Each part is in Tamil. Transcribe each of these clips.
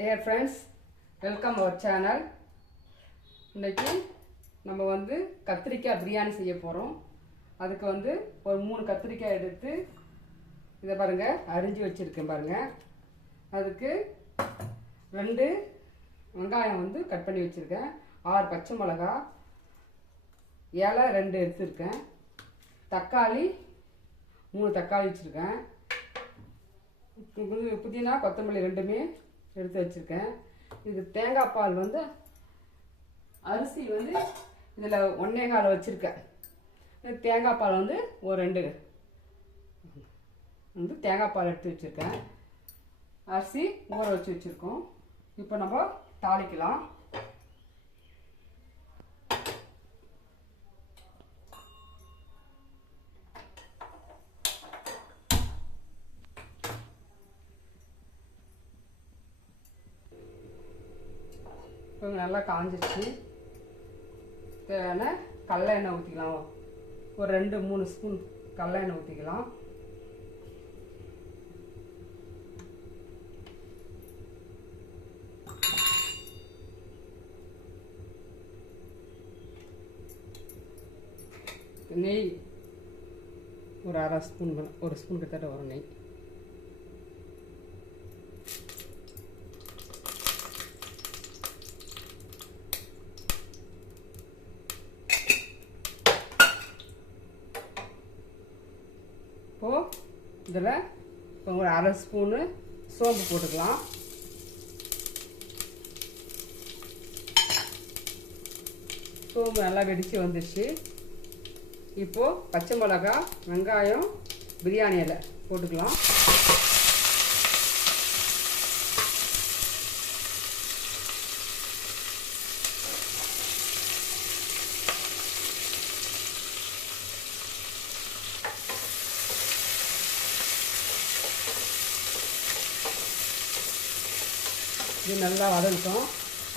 Dear friends, welcome our channel. இன்னைக்கு நம்ம வந்து கத்திரிக்காய் பிரியாணி செய்ய போறோம். அதுக்கு வந்து ஒரு 3 கத்திரிக்காய் எடுத்து இத பாருங்க அரிஞ்சு வச்சிருக்கேன் பாருங்க. அதுக்கு 2 வெங்காயம் வந்து கட் பண்ணி வச்சிருக்கேன். 6 பச்சை மிளகாய், இலை 2 எடுத்துர்க்கேன். தக்காளி 3 தக்காளி வச்சிருக்கேன். புதினா கொத்தமல்லி ரெண்டுமே எடுத்து வச்சிருக்கேன். இது தேங்காய் பால் வந்து அரிசி வந்து இதில் 1.25 வச்சுருக்கேன். தேங்காய் பால் வந்து ஒரு 2 வந்து தேங்காய் பால் எடுத்து வச்சுருக்கேன். அரிசி ஊற வச்சு வச்சுருக்கோம். இப்போ நம்ம தாளிக்கலாம். இப்போ நல்லா காஞ்சிச்சு. தேவையான கடலை எண்ணெய் ஊற்றிக்கலாம். ஒரு 2-3 ஸ்பூன் கடலை எண்ணெய் ஊற்றிக்கலாம். நெய் ஒரு 1/2 ஸ்பூன், 1 ஸ்பூன் கிட்ட வரும் நெய். இப்போது இதில் ஒரு 1/2 ஸ்பூனு சோம்பு போட்டுக்கலாம். சோம்பு நல்லா வெடித்து வந்துடுச்சு. இப்போது பச்சை மிளகாய், வெங்காயம், பிரியாணி இலை போட்டுக்கலாம். இது நல்லா வதங்கட்டும்.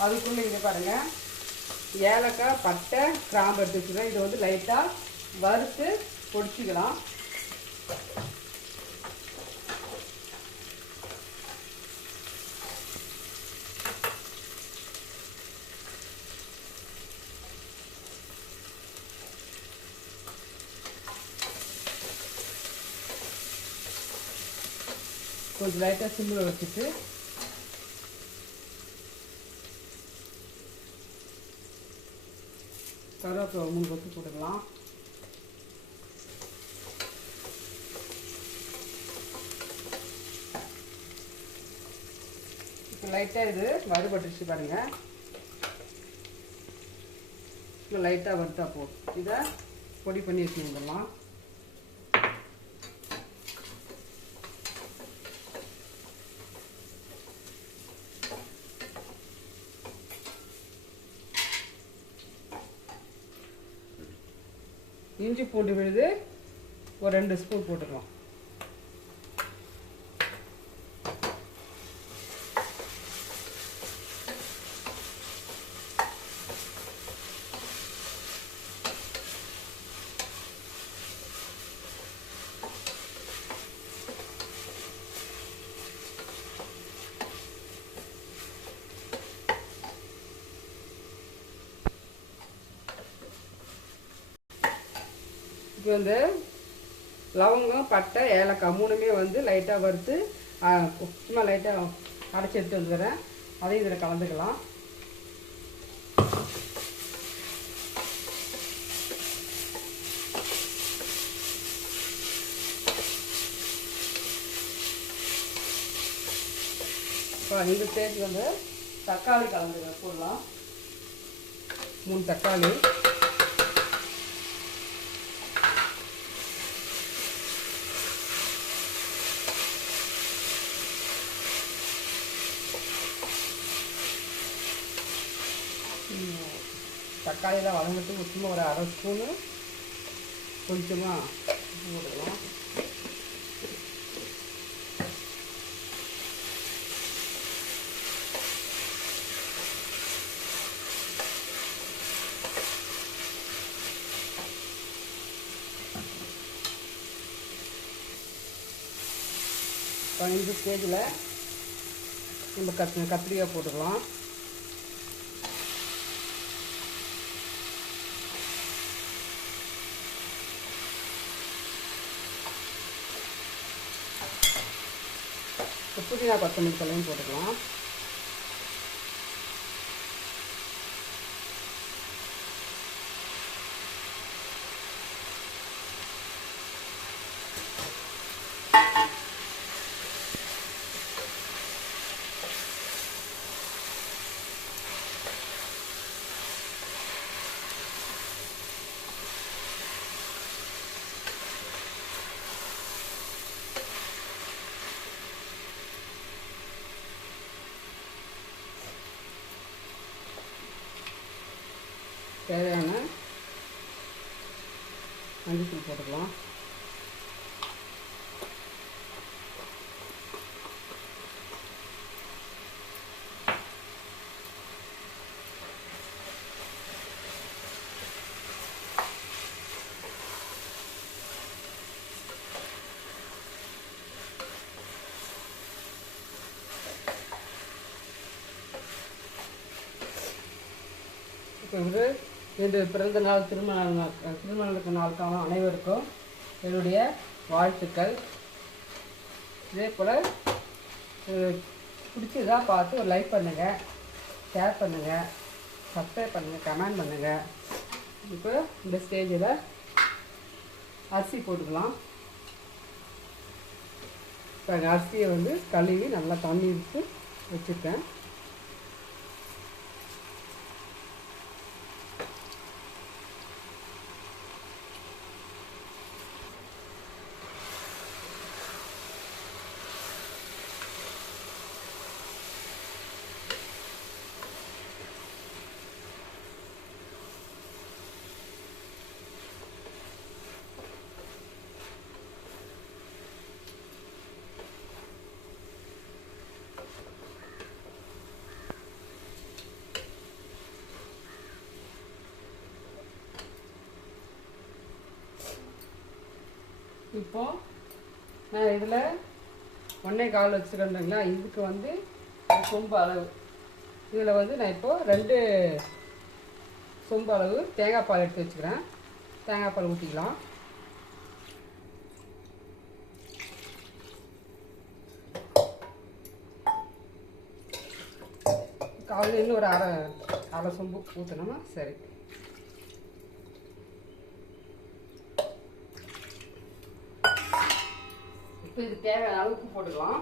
அதுக்குள்ளே இங்கே பாருங்கள், ஏலக்காய், பட்டை, கிராம்பு எடுத்து வச்சுக்கிறேன். இது வந்து லைட்டாக வறுத்து பொடிச்சிக்கலாம். கொஞ்சம் லைட்டாக சிம்மில் வச்சுட்டு கருவேப்பிலை 3 கொத்து போட்டுக்கலாம். இப்போ லைட்டாக இது வறுபட்டுச்சு பாருங்கள். இப்போ லைட்டாக வறுத்தா போதும். இதை பொடி பண்ணி வச்சுக்கலாம். இஞ்சி பூண்டு விழுது ஒரு 2 ஸ்பூன் போட்டுக்கலாம். இப்போ வந்து லவங்கம், பட்டை, ஏலக்காய் 3மே வந்து லைட்டாக வறுத்து சும்மா லைட்டாக அரைச்சி எடுத்து வந்துக்கிறேன். அதையும் இதில் கலந்துக்கலாம். இப்போ இந்த ஸ்டேஜ் வந்து தக்காளி கலந்துக்கலாம். போடலாம் 3 தக்காளி. தக்காளியில் வதங்கிட்டு சும்மா ஒரு 1/2 ஸ்பூனு கொஞ்சமாக போடலாம். இப்போ இந்த ஸ்டேஜில் நம்ம கத்திரிக்காய் போட்டுக்கலாம். புதினா கொத்தமல்லி தலையும் போட்டுக்கலாம். தேவையான மஞ்சள் போட்டுக்கலாம். இப்போ வந்து இன்று பிறந்த நாள் திருமண நாளுக்கான அனைவருக்கும் என்னுடைய வாழ்த்துக்கள். இதே போல் பிடிச்சதாக பார்த்து ஒரு லைக் பண்ணுங்கள், ஷேர் பண்ணுங்கள், சப்ஸ்கிரைப் பண்ணுங்கள், கமெண்ட் பண்ணுங்கள். இப்போ இந்த ஸ்டேஜில் அரிசி போட்டுக்கலாம். இப்போ அரிசியை வந்து கழுவி நல்லா தண்ணி விட்டு வச்சுருக்கேன். இப்போது நான் இதில் 1.25 வச்சுருந்தேங்களா, இதுக்கு வந்து சொம்பு அளவு, இதில் வந்து நான் இப்போது 2 சொம்பு அளவு தேங்காய் பால் எடுத்து வச்சுக்கிறேன். தேங்காய் பால் ஊற்றிக்கலாம். காலையில் இன்னும் ஒரு அரை சொம்பு ஊற்றணுமா? சரி. இப்போ இது தேவையான அளவு உப்பு போட்டுக்கலாம்.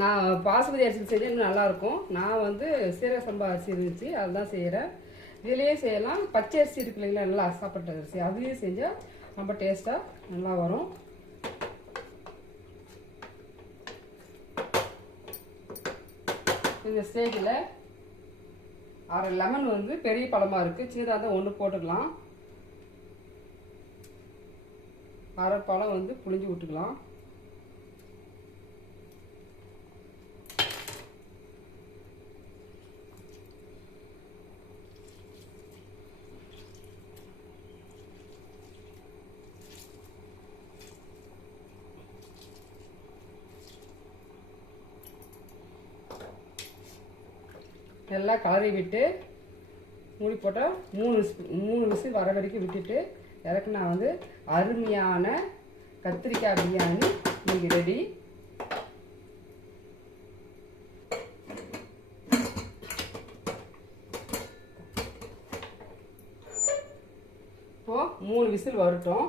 நான் பாசுமதி அரிசி செஞ்சேன், இன்னும் நல்லாயிருக்கும். நான் வந்து சீரக சம்பா அரிசி இருந்துச்சு, அதுதான் செய்கிறேன். இதுலேயே செய்யலாம். பச்சை அரிசி இருக்கு இல்லைங்களா, நல்லா சாப்பிட்ட அரிசி, அதையும் செஞ்சால் ரொம்ப டேஸ்ட்டாக நல்லா வரும். இந்த ஸ்டேஜில் அரை லெமன் வந்து பெரிய பழமாக இருக்குது, சின்னதாக தான் ஒன்று போட்டுக்கலாம். அரை பழம் வந்து புளிஞ்சு விட்டுக்கலாம். எல்லாம் கலரி விட்டு மூடி போட்டால் 3 விசில் வர வரைக்கும் விட்டுட்டு இறக்குனா வந்து அருமையான கத்திரிக்காய் பிரியாணி இன்னைக்கு ரெடி. இப்போது 3 விசில் வரட்டும்.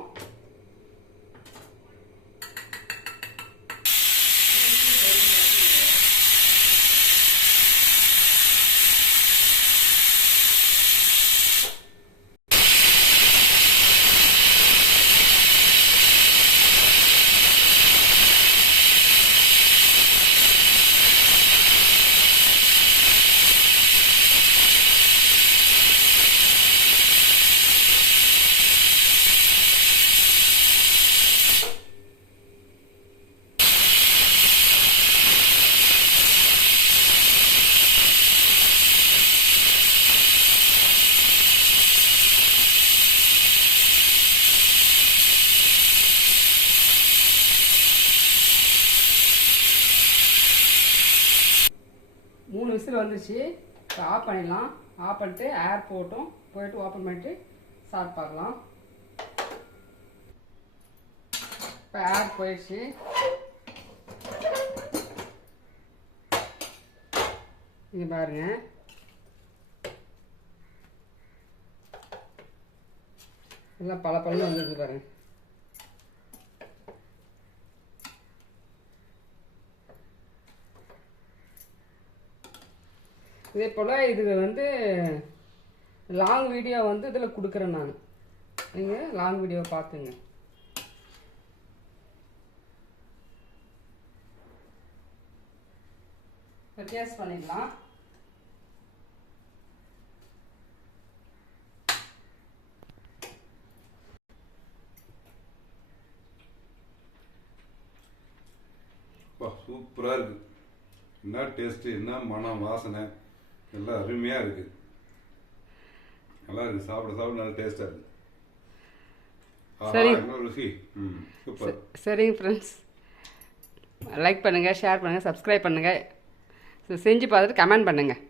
விசில் வந்துருச்சு. இப்போ ஆஃப் பண்ணிடலாம். ஆஃப் பண்ணிட்டு ஏர் போயிட்டு ஓப்பன் பண்ணிட்டு சாப்பிட்டு பார்க்கலாம். இப்போ ஏர் போயிடுச்சு. இங்கே பாருங்க, எல்லாம் பல பழம் வந்துருக்கு பாருங்க. இதே போல் இது வந்து லாங் வீடியோ வந்து இதில் கொடுக்குறேன் நான். நீங்கள் லாங் வீடியோ பார்த்துங்க. டேஸ்ட் பண்ணிடலாம். சூப்பராக இருக்குது. என்ன டேஸ்ட்டு, என்ன மனம், வாசனை எல்லாம் அருமையாக இருக்குது. நல்லா இருக்குது. சாப்பிட நல்லா டேஸ்ட்டாக இருக்குது. சரி, ருசி. சூப்பர். சரிங்க ஃப்ரெண்ட்ஸ், லைக் பண்ணுங்கள், ஷேர் பண்ணுங்கள், சப்ஸ்கிரைப் பண்ணுங்கள், செஞ்சு பார்த்துட்டு கமெண்ட் பண்ணுங்கள்.